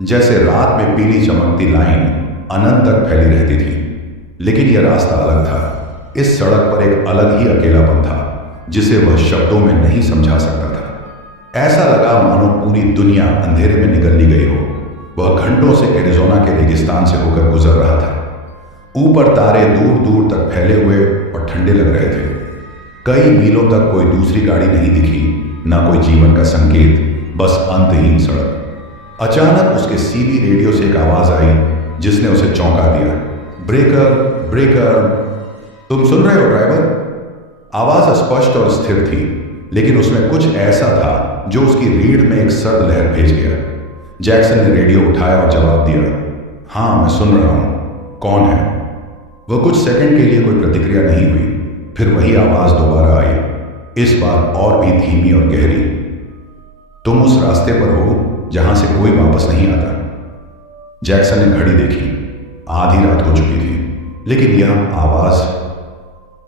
जैसे रात में पीली चमकती लाइन अनंत तक फैली रहती थी। लेकिन यह रास्ता अलग था। इस सड़क पर एक अलग ही अकेलापन था जिसे वह शब्दों में नहीं समझा सकता था। ऐसा लगा मानो पूरी दुनिया अंधेरे में निगल ली गई हो। वह घंटों से एरिज़ोना के रेगिस्तान से होकर गुजर रहा था। ऊपर तारे दूर दूर तक फैले हुए और ठंडे लग रहे थे। कई मीलों तक कोई दूसरी गाड़ी नहीं दिखी, ना कोई जीवन का संकेत, बस अंतहीन सड़क। अचानक उसके सीबी रेडियो से एक आवाज आई जिसने उसे चौंका दिया। Breaker, breaker. तुम सुन रहे हो ड्राइवर? आवाज स्पष्ट और स्थिर थी, लेकिन उसमें कुछ ऐसा था जो उसकी रीढ़ में एक सर्द लहर भेज गया। जैक्सन ने रेडियो उठाया और जवाब दिया, हाँ मैं सुन रहा हूं। कौन है? वह कुछ सेकंड के लिए कोई प्रतिक्रिया नहीं हुई। फिर वही आवाज दोबारा आई, इस बार और भी धीमी और गहरी। तुम उस रास्ते पर हो जहां से कोई वापस नहीं आता। जैक्सन ने घड़ी देखी। आधी रात हो चुकी थी, लेकिन यह आवाज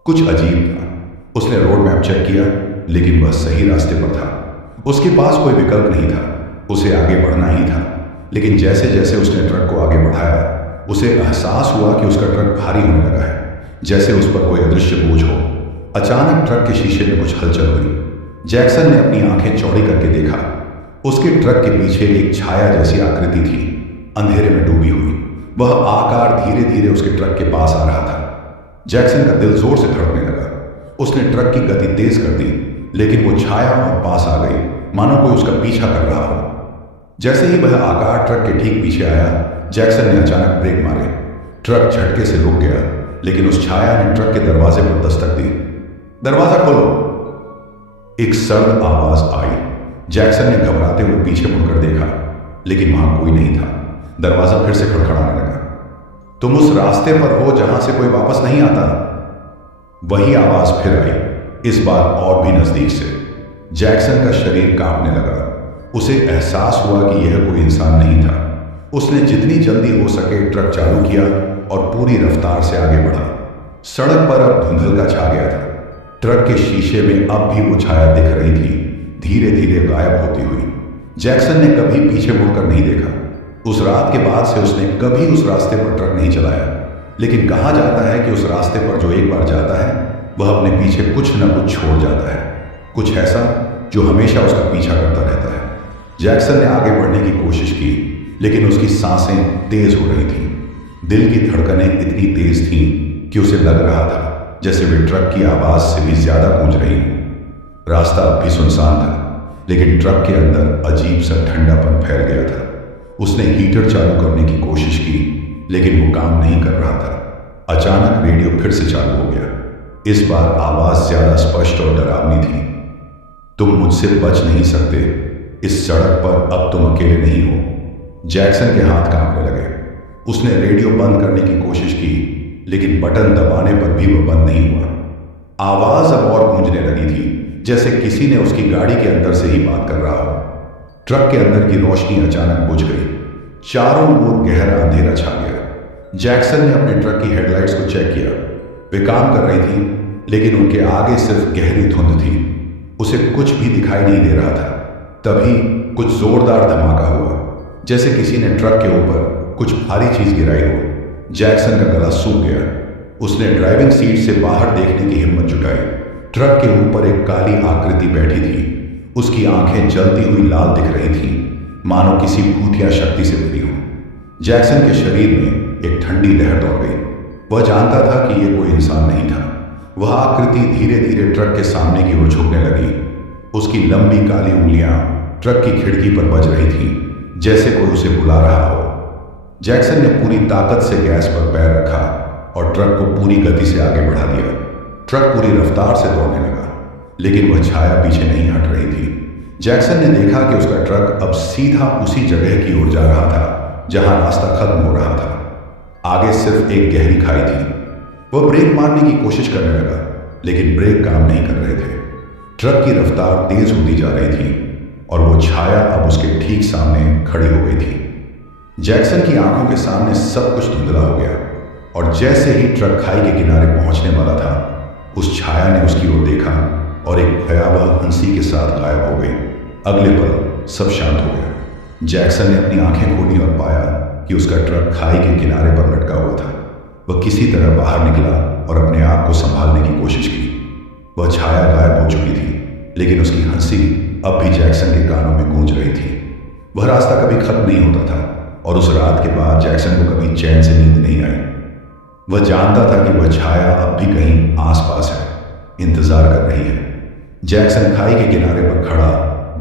कुछ अजीब था। उसने रोड मैप चेक किया, लेकिन वह सही रास्ते पर था। उसके पास कोई विकल्प नहीं था, उसे आगे बढ़ना ही था। लेकिन जैसे जैसे उसने ट्रक को आगे बढ़ाया, उसे एहसास हुआ कि उसका ट्रक भारी होने लगा है, जैसे उस पर कोई अदृश्य बोझ हो। अचानक ट्रक के शीशे में कुछ हलचल हुई। जैक्सन ने अपनी आंखें चौड़ी करके देखा। उसके ट्रक के पीछे एक छाया जैसी आकृति थी, अंधेरे में डूबी हुई। वह आकार धीरे धीरे उसके ट्रक के पास आ रहा था। जैक्सन का दिल जोर से धड़कने लगा। उसने ट्रक की गति तेज कर दी, लेकिन वो छाया और पास आ गई, मानो कोई उसका पीछा कर रहा हो। जैसे ही वह आकार ट्रक के ठीक पीछे आया, जैक्सन ने अचानक ब्रेक मारे। ट्रक झटके से रुक गया, लेकिन उस छाया ने ट्रक के दरवाजे पर दस्तक दी। दरवाजा खोलो, एक सर्द आवाज आई। जैक्सन ने घबराते हुए पीछे मुड़कर देखा, लेकिन वहां कोई नहीं था। दरवाजा फिर से खड़खड़ाने लगा। तुम उस रास्ते पर हो जहां से कोई वापस नहीं आता। वही आवाज फिर आई, इस बार और भी नजदीक से। जैक्सन का शरीर कांपने लगा। उसे एहसास हुआ कि यह कोई इंसान नहीं था। उसने जितनी जल्दी हो सके ट्रक चालू किया और पूरी रफ्तार से आगे बढ़ा। सड़क पर अब धुंधलका छा गया था। ट्रक के शीशे में अब भी वो छाया दिख रही थी, धीरे धीरे गायब होती हुई। जैक्सन ने कभी पीछे मुड़कर नहीं देखा। उस रात के बाद से उसने कभी उस रास्ते पर ट्रक नहीं चलाया। लेकिन कहा जाता है कि उस रास्ते पर जो एक बार जाता है, वह अपने पीछे कुछ न कुछ छोड़ जाता है, कुछ ऐसा जो हमेशा उसका पीछा करता रहता है। जैक्सन ने आगे बढ़ने की कोशिश की, लेकिन उसकी सांसें तेज हो रही थीं। दिल की धड़कनें इतनी तेज थीं कि उसे लग रहा था जैसे वे ट्रक की आवाज से भी ज्यादा गूंज रही हों। रास्ता अब भी सुनसान था, लेकिन ट्रक के अंदर अजीब सा ठंडापन फैल गया था। उसने हीटर चालू करने की कोशिश की, लेकिन वो काम नहीं कर रहा था। अचानक रेडियो फिर से चालू हो गया। इस बार आवाज ज्यादा स्पष्ट और डरावनी थी। तुम मुझसे बच नहीं सकते। इस सड़क पर अब तुम अकेले नहीं हो। जैक्सन के हाथ कांपने लगे। उसने रेडियो बंद करने की कोशिश की, लेकिन बटन दबाने पर भी वह बंद नहीं हुआ। आवाज अब और गूंजने लगी थी, जैसे किसी ने उसकी गाड़ी के अंदर से ही बात कर रहा हो। ट्रक के अंदर की रोशनी अचानक बुझ गई। चारों ओर गहरा अंधेरा छा गया। जैक्सन ने अपने ट्रक की हेडलाइट्स को चेक किया। वे काम कर रही थी, लेकिन उनके आगे सिर्फ गहरी धुंध थी। उसे कुछ भी दिखाई नहीं दे रहा था। तभी कुछ जोरदार धमाका हुआ, जैसे किसी ने ट्रक के ऊपर कुछ भारी चीज गिराई हो। जैक्सन का गला सूख गया। उसने ड्राइविंग सीट से बाहर देखने की हिम्मत जुटाई। ट्रक के ऊपर एक काली आकृति बैठी थी। उसकी आंखें जलती हुई लाल दिख रही थीं, मानो किसी भूतिया शक्ति से भरी हो। जैक्सन के शरीर में एक ठंडी लहर दौड़ गई। वह जानता था कि यह कोई इंसान नहीं था। वह आकृति धीरे धीरे ट्रक के सामने की ओर झुकने लगी। उसकी लंबी काली उंगलियां ट्रक की खिड़की पर बज रही थीं, जैसे कोई उसे बुला रहा हो। जैक्सन ने पूरी ताकत से गैस पर पैर रखा और ट्रक को पूरी गति से आगे बढ़ा दिया। ट्रक पूरी रफ्तार से दौड़ने लगा, लेकिन वह छाया पीछे नहीं हट रही थी। जैक्सन ने देखा कि उसका ट्रक अब सीधा उसी जगह की ओर जा रहा था जहां रास्ता खत्म हो रहा था। आगे सिर्फ एक गहरी खाई थी। वह ब्रेक मारने की कोशिश करने लगा, लेकिन ब्रेक काम नहीं कर रहे थे। ट्रक की रफ्तार तेज होती जा रही थी और वो छाया अब उसके ठीक सामने खड़ी हो गई थी। जैक्सन की आंखों के सामने सब कुछ धुंधला हो गया और जैसे ही ट्रक खाई के किनारे पहुंचने वाला था, उस छाया ने उसकी ओर देखा और एक भयावह हंसी के साथ गायब हो गई। अगले पल सब शांत हो गया। जैक्सन ने अपनी आंखें खोली और पाया कि उसका ट्रक खाई के किनारे पर लटका हुआ था। वह किसी तरह बाहर निकला और अपने आप को संभालने की कोशिश की। वह छाया गायब हो चुकी थी, लेकिन उसकी हंसी अब भी जैक्सन के कानों में गूंज रही थी। वह रास्ता कभी खत्म नहीं होता था और उस रात के बाद जैक्सन को कभी चैन से नींद नहीं आई। वह जानता था कि वह छाया अब भी कहीं आसपास है, इंतजार कर रही है। जैक्सन खाई के किनारे पर खड़ा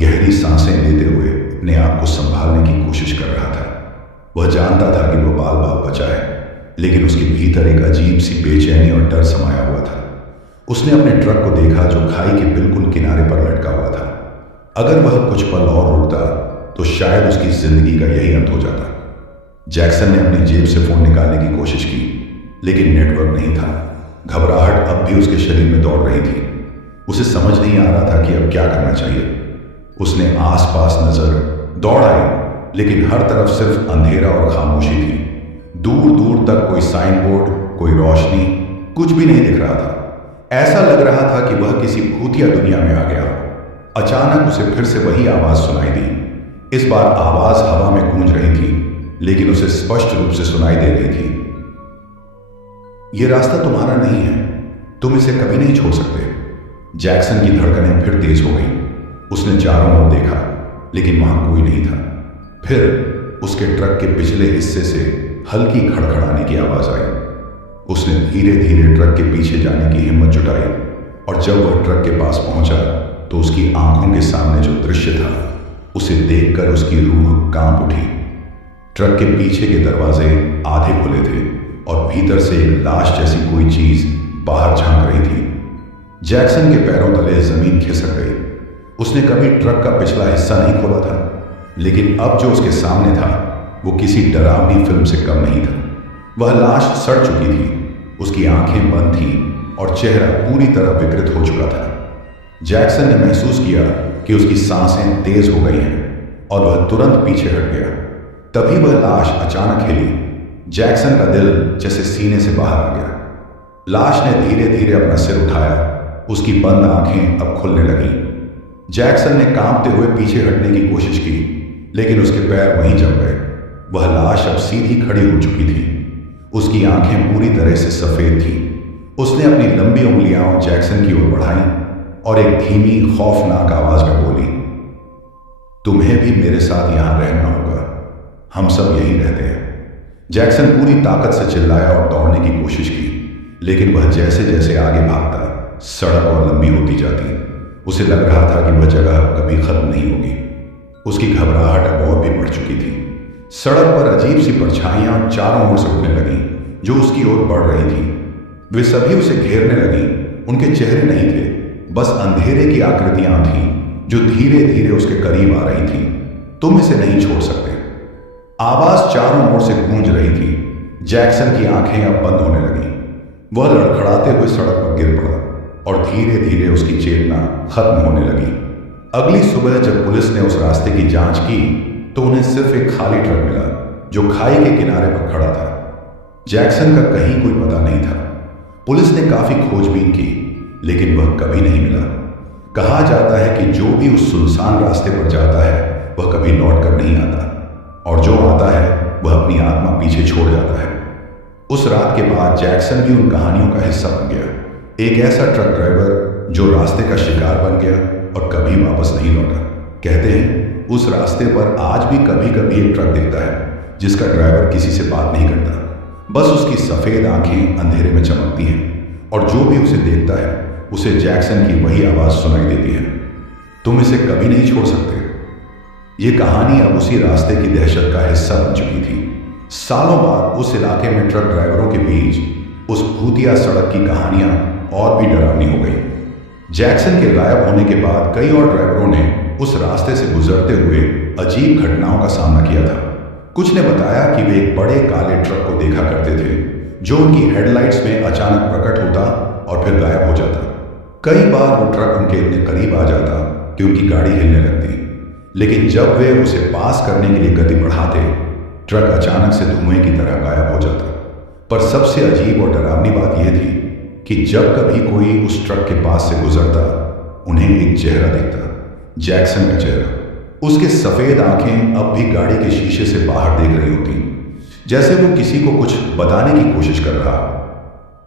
गहरी सांसें लेते हुए अपने आप को संभालने की कोशिश कर रहा था। वह जानता था कि वह बाल बाल बचा है, लेकिन उसके भीतर एक अजीब सी बेचैनी और डर समाया हुआ था। उसने अपने ट्रक को देखा जो खाई के बिल्कुल किनारे पर लटका हुआ था। अगर वह कुछ पल और रुकता तो शायद उसकी जिंदगी का यही अंत हो जाता। जैक्सन ने अपनी जेब से फोन निकालने की कोशिश की, लेकिन नेटवर्क नहीं था। घबराहट अब भी उसके शरीर में दौड़ रही थी। उसे समझ नहीं आ रहा था कि अब क्या करना चाहिए। उसने आसपास नजर दौड़ाई, लेकिन हर तरफ सिर्फ अंधेरा और खामोशी थी। दूर दूर तक कोई साइन बोर्ड, कोई रोशनी, कुछ भी नहीं दिख रहा था। ऐसा लग रहा था कि वह किसी भूतिया दुनिया में आ गया। अचानक उसे फिर से वही आवाज सुनाई दी। इस बार आवाज हवा में गूंज रही थी, लेकिन उसे स्पष्ट रूप से सुनाई दे रही थी। यह रास्ता तुम्हारा नहीं है, तुम इसे कभी नहीं छोड़ सकते। जैक्सन की धड़कनें फिर तेज हो गईं। उसने चारों ओर देखा, लेकिन वहां कोई नहीं था। फिर उसके ट्रक के पिछले हिस्से से हल्की खड़खड़ाने की आवाज आई। उसने धीरे धीरे ट्रक के पीछे जाने की हिम्मत जुटाई, और जब वह ट्रक के पास पहुंचा तो उसकी आंखों के सामने जो दृश्य था उसे देखकर उसकी रूह कांप उठी। ट्रक के पीछे के दरवाजे आधे खुले थे और भीतर से एक लाश जैसी कोई चीज बाहर झांक रही थी। जैक्सन के पैरों तले जमीन खिसक गई। उसने कभी ट्रक का पिछला हिस्सा नहीं खोला था, लेकिन अब जो उसके सामने था वो किसी डरावनी फिल्म से कम नहीं था। वह लाश सड़ चुकी थी, उसकी आंखें बंद थीं और चेहरा पूरी तरह विकृत हो चुका था। जैक्सन ने महसूस किया कि उसकी सांसें तेज हो गई हैं और वह तुरंत पीछे हट गया। तभी वह लाश अचानक हिली। जैक्सन का दिल जैसे सीने से बाहर आ गया। लाश ने धीरे धीरे अपना सिर उठाया। उसकी बंद आंखें अब खुलने लगीं। जैक्सन ने कांपते हुए पीछे हटने की कोशिश की, लेकिन उसके पैर वहीं जम गए। वह लाश अब सीधी खड़ी हो चुकी थी। उसकी आंखें पूरी तरह से सफेद थीं। उसने अपनी लंबी उंगलियां जैक्सन की ओर बढ़ाई और एक धीमी खौफनाक आवाज में बोली, तुम्हें भी मेरे साथ यहां रहना होगा, हम सब यहीं रहते हैं। जैक्सन पूरी ताकत से चिल्लाया और दौड़ने की कोशिश की, लेकिन वह जैसे जैसे आगे भागता सड़क और लंबी होती जाती। उसे लग रहा था कि वह जगह कभी खत्म नहीं होगी। उसकी घबराहट अब और भी बढ़ चुकी थी। सड़क पर अजीब सी परछाइयां चारों ओर से उठने लगीं, जो उसकी ओर बढ़ रही थी। वे सभी उसे घेरने लगीं। उनके चेहरे नहीं थे, बस अंधेरे की आकृतियां थीं जो धीरे धीरे उसके करीब आ रही थीं। तुम इसे नहीं छोड़ सकते। आवाज चारों ओर से गूंज रही थी। जैक्सन की आंखें अब बंद होने लगीं। वह लड़खड़ाते हुए सड़क पर गिर पड़ा और धीरे धीरे उसकी चेतना खत्म होने लगी। अगली सुबह जब पुलिस ने उस रास्ते की जांच की तो उन्हें सिर्फ एक खाली ट्रक मिला जो खाई के किनारे पर खड़ा था। जैक्सन का कहीं कोई पता नहीं था। पुलिस ने काफी खोजबीन की, लेकिन वह कभी नहीं मिला। कहा जाता है कि जो भी उस सुनसान रास्ते पर जाता है वह कभी लौट कर नहीं आता, और जो आता है वह अपनी आत्मा पीछे छोड़ जाता है। उस रात के बाद जैक्सन भी उन कहानियों का हिस्सा बन गया। एक ऐसा ट्रक ड्राइवर जो रास्ते का शिकार बन गया और कभी वापस नहीं लौटा। कहते हैं उस रास्ते पर आज भी कभी कभी एक ट्रक दिखता है जिसका ड्राइवर किसी से बात नहीं करता, बस उसकी सफेद आंखें अंधेरे में चमकती हैं, और जो भी उसे देखता है उसे जैक्सन की वही आवाज सुनाई देती है, तुम इसे कभी नहीं छोड़ सकते। ये कहानी अब उसी रास्ते की दहशत का हिस्सा बन चुकी थी। सालों बाद उस इलाके में ट्रक ड्राइवरों के बीच उस भूतिया सड़क की कहानियां और भी डरावनी हो गई। जैक्सन के गायब होने के बाद कई और ड्राइवरों ने उस रास्ते से गुजरते हुए अजीब घटनाओं का सामना किया था। कुछ ने बताया कि वे एक बड़े काले ट्रक को देखा करते थे जो उनकी हेडलाइट्स में अचानक प्रकट होता और फिर गायब हो जाता। कई बार वो ट्रक उनके इतने करीब आ जाता कि उनकी गाड़ी हिलने लगती, लेकिन जब वे उसे पास करने के लिए गति बढ़ाते, ट्रक अचानक से धुएं की तरह गायब हो जाता। पर सबसे अजीब और डरावनी बात यह थी कि जब कभी कोई उस ट्रक के पास से गुजरता, उन्हें एक चेहरा दिखता, जैक्सन का चेहरा। उसके सफेद आंखें अब भी गाड़ी के शीशे से बाहर देख रही होती, जैसे वो किसी को कुछ बताने की कोशिश कर रहा।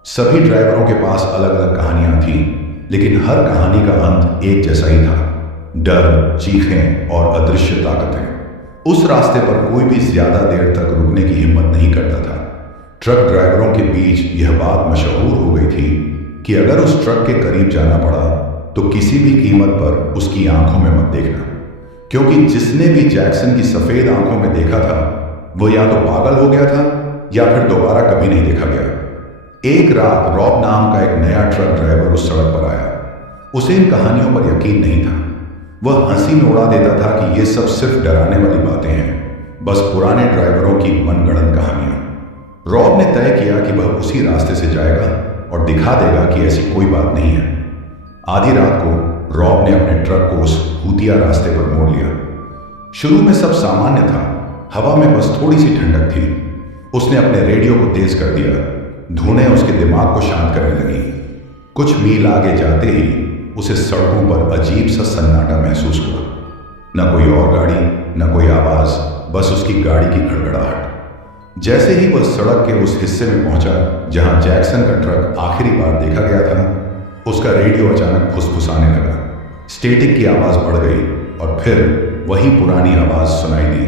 सभी ड्राइवरों के पास अलग अलग कहानियां थीं, लेकिन हर कहानी का अंत एक जैसा ही था, डर, चीखें और अदृश्य ताकतें। उस रास्ते पर कोई भी ज्यादा देर तक रुकने की हिम्मत नहीं करता था। ट्रक ड्राइवरों के बीच यह बात मशहूर हो गई थी कि अगर उस ट्रक के करीब जाना पड़ा तो किसी भी कीमत पर उसकी आंखों में मत देखना, क्योंकि जिसने भी जैक्सन की सफेद आंखों में देखा था वो या तो पागल हो गया था या फिर दोबारा कभी नहीं देखा गया। एक रात रॉब नाम का एक नया ट्रक ड्राइवर उस सड़क पर आया। उसे इन कहानियों पर यकीन नहीं था। वह हंसी में उड़ा देता था कि ये सब सिर्फ डराने वाली बातें हैं, बस पुराने ड्राइवरों की मनगढ़ंत कहानियां। रॉब ने तय किया कि वह उसी रास्ते से जाएगा और दिखा देगा कि ऐसी कोई बात नहीं है। आधी रात को रॉब ने अपने ट्रक को उस भूतिया रास्ते पर मोड़ लिया। शुरू में सब सामान्य था, हवा में बस थोड़ी सी ठंडक थी। उसने अपने रेडियो को तेज कर दिया। धुनें उसके दिमाग को शांत करने लगी। कुछ मील आगे जाते ही उसे सड़कों पर अजीब सा सन्नाटा महसूस हुआ। न कोई और गाड़ी, न कोई आवाज, बस उसकी गाड़ी की खड़खड़ाहट। जैसे ही वह सड़क के उस हिस्से में पहुंचा जहां जैक्सन का ट्रक आखिरी बार देखा गया था, उसका रेडियो अचानक फुसफुसाने लगा। स्टैटिक की आवाज बढ़ गई और फिर वही पुरानी आवाज सुनाई दी,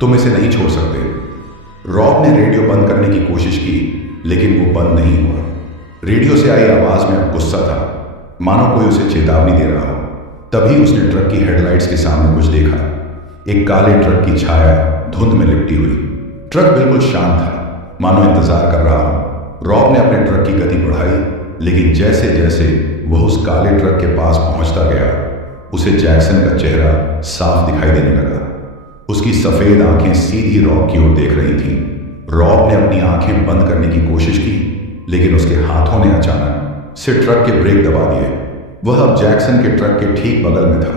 तुम इसे नहीं छोड़ सकते। रॉब ने रेडियो बंद करने की कोशिश की, लेकिन वो बंद नहीं हुआ। रेडियो से आई आवाज में अब गुस्सा था, मानो कोई उसे चेतावनी दे रहा हो। तभी उसने ट्रक की हेडलाइट्स के सामने कुछ देखा। एक काले ट्रक की छाया धुंध में लिपटी हुई। ट्रक बिल्कुल शांत था, मानो इंतजार कर रहा हो। रॉब ने अपने ट्रक की गति बढ़ाई, लेकिन जैसे जैसे वह उस काले ट्रक के पास पहुंचता गया, उसे जैक्सन का चेहरा साफ दिखाई देने लगा। उसकी सफेद आंखें सीधी रॉब की ओर देख रही थीं। रॉब ने अपनी आंखें बंद करने की कोशिश की, लेकिन उसके हाथों ने अचानक से ट्रक के ब्रेक दबा दिए। वह अब जैक्सन के ट्रक के ठीक बगल में था।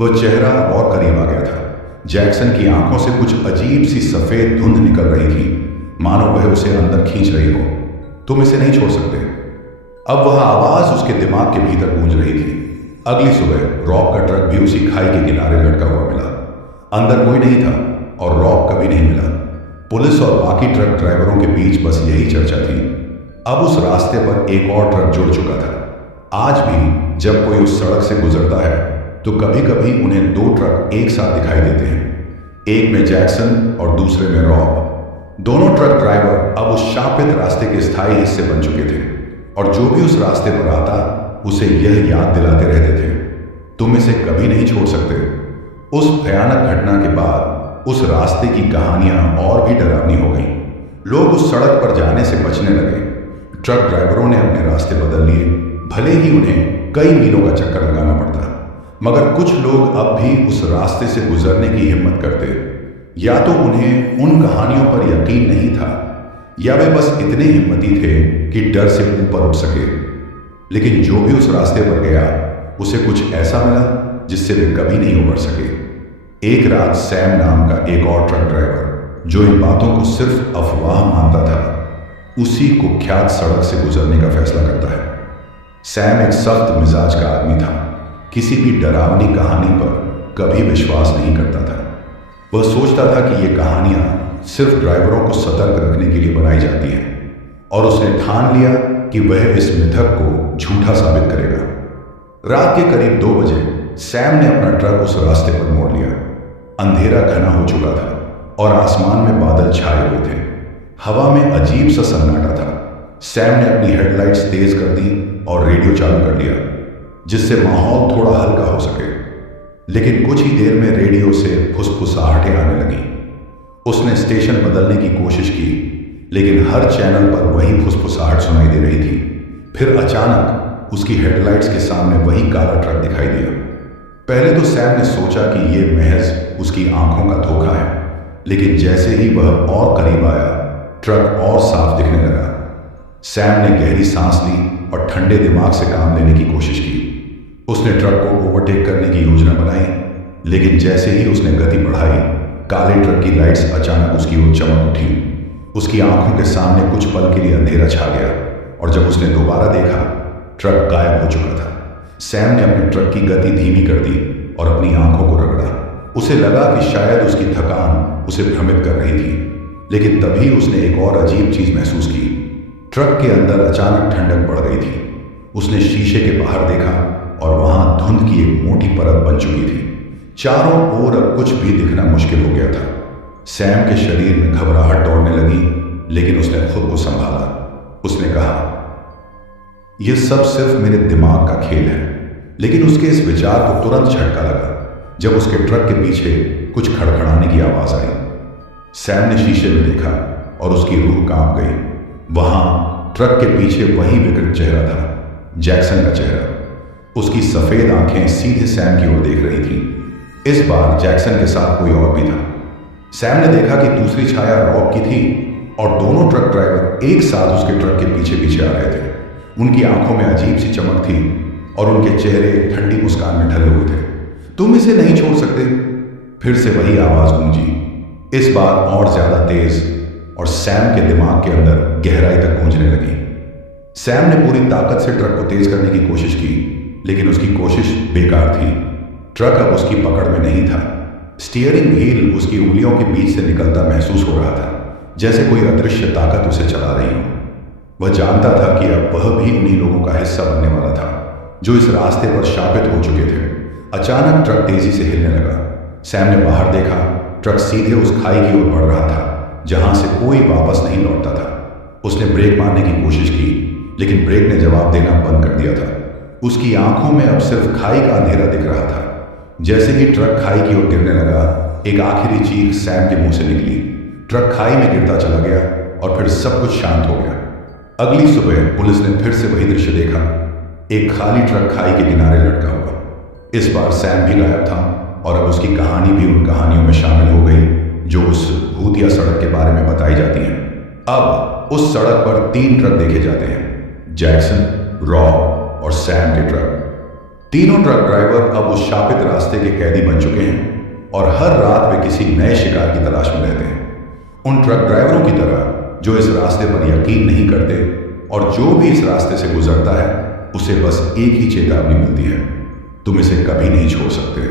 वह चेहरा और करीब आ गया था। जैक्सन की आंखों से कुछ अजीब सी सफेद धुंध निकल रही थी, मानो वह उसे अंदर खींच रही हो। तुम इसे नहीं छोड़ सकते। अब वह आवाज उसके दिमाग के भीतर गूंज रही थी। अगली सुबह रॉब का ट्रक भी उसी खाई के किनारे लटका हुआ मिला। अंदर कोई नहीं था और रॉब कभी नहीं मिला। पुलिस और बाकी ट्रक ड्राइवरों के बीच बस यही चर्चा थी। अब उस रास्ते पर एक और ट्रक जुड़ चुका था। आज भी जब कोई उस सड़क से गुजरता है तो कभी कभी उन्हें दो ट्रक एक साथ दिखाई देते हैं, एक में जैक्सन और दूसरे में रॉब। दोनों ट्रक ड्राइवर अब उस शापित रास्ते के स्थायी हिस्से बन चुके थे और जो भी उस रास्ते पर आता उसे यह याद दिलाते रहते थे, तुम इसे कभी नहीं छोड़ सकते। उस भयानक घटना के बाद उस रास्ते की कहानियां और भी डरावनी हो गईं। लोग उस सड़क पर जाने से बचने लगे। ट्रक ड्राइवरों ने अपने रास्ते बदल लिए, भले ही उन्हें कई मीलों का चक्कर लगाना पड़ता, मगर कुछ लोग अब भी उस रास्ते से गुजरने की हिम्मत करते। या तो उन्हें उन कहानियों पर यकीन नहीं था, या वे बस इतने हिम्मती थे कि डर से ऊपर उठ सके। लेकिन जो भी उस रास्ते पर गया उसे कुछ ऐसा मिला जिससे वे कभी नहीं उबर सके। एक रात सैम नाम का एक और ट्रक ड्राइवर, जो इन बातों को सिर्फ अफवाह मानता था, उसी कुख्यात सड़क से गुजरने का फैसला करता है। सैम एक सख्त मिजाज का आदमी था, किसी भी डरावनी कहानी पर कभी विश्वास नहीं करता था। वह सोचता था कि ये कहानियां सिर्फ ड्राइवरों को सतर्क रखने के लिए बनाई जाती हैं, और उसने ठान लिया कि वह इस मिथक को झूठा साबित करेगा। रात के करीब 2 बजे सैम ने अपना ट्रक उस रास्ते पर मोड़ लिया। अंधेरा घना हो चुका था और आसमान में बादल छाए हुए थे। हवा में अजीब सा सन्नाटा था। सैम ने अपनी हेडलाइट्स तेज कर दी और रेडियो चालू कर लिया, जिससे माहौल थोड़ा हल्का हो सके। लेकिन कुछ ही देर में रेडियो से फुसफुसाहटें आने लगी। उसने स्टेशन बदलने की कोशिश की, लेकिन हर चैनल पर वही फुसफुसाहट सुनाई दे रही थी। फिर अचानक उसकी हेडलाइट्स के सामने वही काला ट्रक दिखाई दिया। पहले तो सैम ने सोचा कि यह महज उसकी आंखों का धोखा है, लेकिन जैसे ही वह और करीब आया, ट्रक और साफ दिखने लगा। सैम ने गहरी सांस ली और ठंडे दिमाग से काम लेने की कोशिश की। उसने ट्रक को ओवरटेक करने की योजना बनाई, लेकिन जैसे ही उसने गति बढ़ाई, काले ट्रक की लाइट्स अचानक उसकी ओर चमक उठी। उसकी आंखों के सामने कुछ पल के लिए अंधेरा छा गया, और जब उसने दोबारा देखा, ट्रक गायब हो चुका था। सैम ने अपने ट्रक की गति धीमी कर दी और अपनी आंखों को रगड़ा। उसे लगा कि शायद उसकी थकान उसे भ्रमित कर रही थी, लेकिन तभी उसने एक और अजीब चीज महसूस की। ट्रक के अंदर अचानक ठंडक बढ़ गई थी। उसने शीशे के बाहर देखा और वहां धुंध की एक मोटी परत बन चुकी थी। चारों ओर अब कुछ भी दिखना मुश्किल हो गया था। सैम के शरीर में घबराहट दौड़ने लगी, लेकिन उसने खुद को संभाला। उसने कहा, यह सब सिर्फ मेरे दिमाग का खेल है। लेकिन उसके इस विचार को तुरंत झटका लगा जब उसके ट्रक के पीछे कुछ खड़खड़ाने की आवाज आई। सैम ने शीशे में देखा और उसकी रूह कांप गई। वहां ट्रक के पीछे वही विकृत चेहरा था, जैक्सन का चेहरा। उसकी सफेद आंखें सीधे सैम की ओर देख रही थी। इस बार जैक्सन के साथ कोई और भी था। सैम ने देखा कि दूसरी छाया रॉब की थी और दोनों ट्रक ड्राइवर एक साथ उसके ट्रक के पीछे पीछे आ रहे थे। उनकी आंखों में अजीब सी चमक थी और उनके चेहरे ठंडी मुस्कान में ढले हुए थे। तुम इसे नहीं छोड़ सकते, फिर से वही आवाज गूंजी, इस बार और ज्यादा तेज, और सैम के दिमाग के अंदर गहराई तक गूंजने लगी। सैम ने पूरी ताकत से ट्रक को तेज करने की कोशिश की, लेकिन उसकी कोशिश बेकार थी। ट्रक अब उसकी पकड़ में नहीं था। स्टीयरिंग व्हील उसकी उंगलियों के बीच से निकलता महसूस हो रहा था, जैसे कोई अदृश्य ताकत उसे चला रही हो। वह जानता था कि अब वह भी उन्हीं लोगों का हिस्सा बनने वाला था जो इस रास्ते पर शापित हो चुके थे। अचानक ट्रक तेजी से हिलने लगा। सैम ने बाहर देखा, ट्रक सीधे उस खाई की ओर बढ़ रहा था जहां से कोई वापस नहीं लौटता था। उसने ब्रेक मारने की कोशिश की, लेकिन ब्रेक ने जवाब देना बंद कर दिया था। उसकी आंखों में अब सिर्फ खाई का अंधेरा दिख रहा था। जैसे ही ट्रक खाई की ओर गिरने लगा, एक आखिरी चीख सैम के मुंह से निकली। ट्रक खाई में गिरता चला गया और फिर सब कुछ शांत हो गया। अगली सुबह पुलिस ने फिर से वही दृश्य देखा, एक खाली ट्रक खाई के किनारे लटका हुआ। इस बार सैम भी गायब था और अब उसकी कहानी भी उन कहानियों में शामिल हो गई जो उस भूतिया सड़क के बारे में बताई जाती हैं। अब उस सड़क पर 3 ट्रक देखे जाते हैं, जैक्सन, रॉब और सैम के ट्रक। तीनों ट्रक ड्राइवर अब उस शापित रास्ते के कैदी बन चुके हैं और हर रात वे किसी नए शिकार की तलाश में रहते हैं। उन ट्रक ड्राइवरों की तरह जो इस रास्ते पर यकीन नहीं करते और जो भी इस रास्ते से गुजरता है उसे बस एक ही चेतावनी मिलती है, तुम इसे कभी नहीं छोड़ सकते।